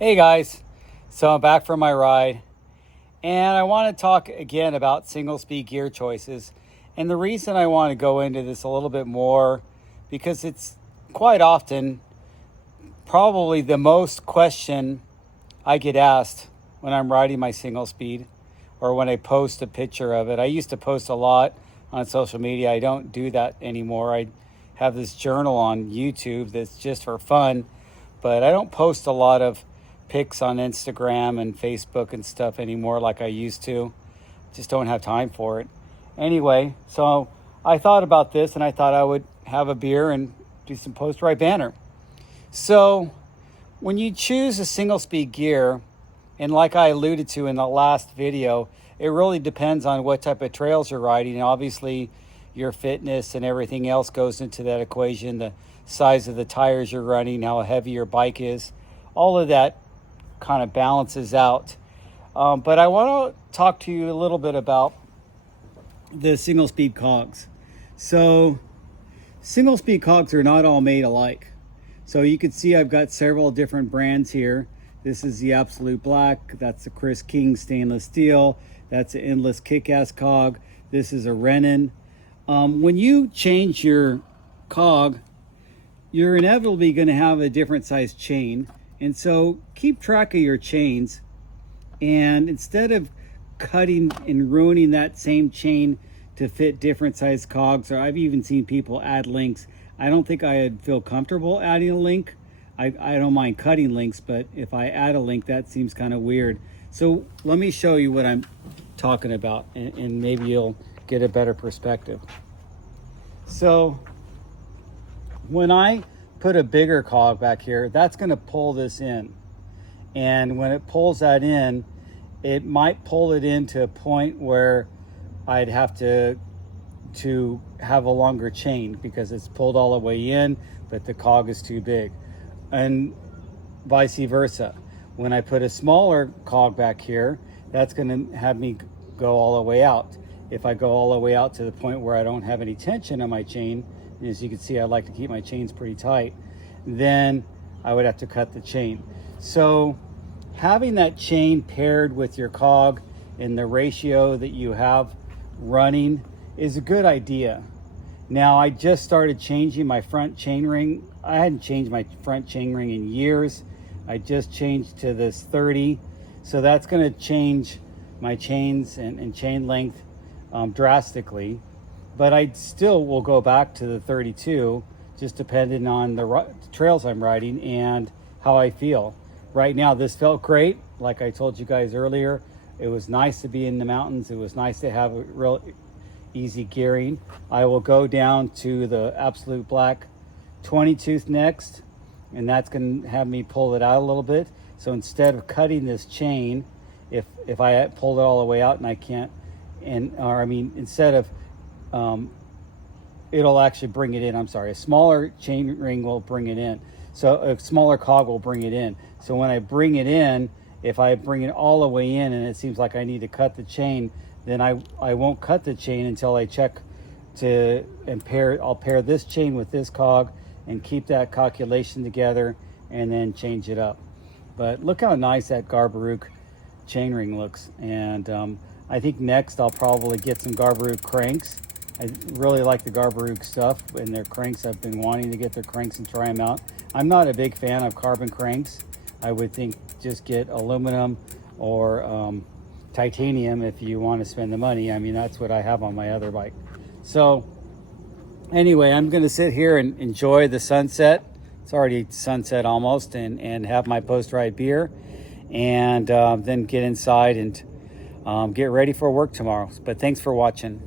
Hey guys, so I'm back from my ride and I want to talk again about single speed gear choices. And the reason I want to go into this a little bit more because it's quite often probably the most question I get asked when I'm riding my single speed or when I post a picture of it. I used to post a lot on social media. I don't do that anymore. I have this journal on YouTube that's just for fun, but I don't post a lot of pics on Instagram and Facebook and stuff anymore like I used to. Just don't have time for it. Anyway, so I thought about this and I thought I would have a beer and do some post-ride banter. So when you choose a single speed gear, and like I alluded to in the last video, it really depends on what type of trails you're riding. And obviously your fitness and everything else goes into that equation, the size of the tires you're running, how heavy your bike is, all of that kind of balances out. But I want to talk to you a little bit about the single speed cogs. So single speed cogs are not all made alike. So you can see I've got several different brands here. This is the Absolute Black. That's the Chris King stainless steel. That's an Endless Kick-Ass cog. This is a Renan. When you change your cog, you're inevitably going to have a different size chain. And so keep track of your chains. And instead of cutting and ruining that same chain to fit different size cogs, or I've even seen people add links. I don't think I'd feel comfortable adding a link. I don't mind cutting links, but if I add a link, that seems kind of weird. So let me show you what I'm talking about, and maybe you'll get a better perspective. So when I put a bigger cog back here, that's going to pull this in. And when it pulls that in, it might pull it in to a point where I'd have to have a longer chain because it's pulled all the way in, but the cog is too big. And vice versa. When I put a smaller cog back here, that's going to have me go all the way out. If I go all the way out to the point where I don't have any tension on my chain, and as you can see, I like to keep my chains pretty tight, then I would have to cut the chain. So having that chain paired with your cog in the ratio that you have running is a good idea. Now, I just started changing my front chain ring. I hadn't changed my front chain ring in years. I just changed to this 30. So that's going to change my chains and chain length drastically. But I still will go back to the 32, just depending on the trails I'm riding and how I feel. Right now, this felt great. Like I told you guys earlier, it was nice to be in the mountains. It was nice to have a real easy gearing. I will go down to the Absolute Black 20 tooth next, and that's going to have me pull it out a little bit. So instead of cutting this chain, if I pull it all the way out and I can't, instead of it'll actually bring it in. I'm sorry, a smaller chain ring will bring it in. So a smaller cog will bring it in. So when I bring it in, if I bring it all the way in and it seems like I need to cut the chain, then I won't cut the chain until I check I'll pair this chain with this cog and keep that calculation together and then change it up. But look how nice that Garbaruk chain ring looks. And I think next I'll probably get some Garbaruk cranks. I really like the Garbaruk stuff and their cranks. I've been wanting to get their cranks and try them out. I'm not a big fan of carbon cranks. I would think just get aluminum or titanium if you want to spend the money. I mean, that's what I have on my other bike. So anyway, I'm going to sit here and enjoy the sunset. It's already sunset almost, and have my post-ride beer, and then get inside and get ready for work tomorrow. But thanks for watching.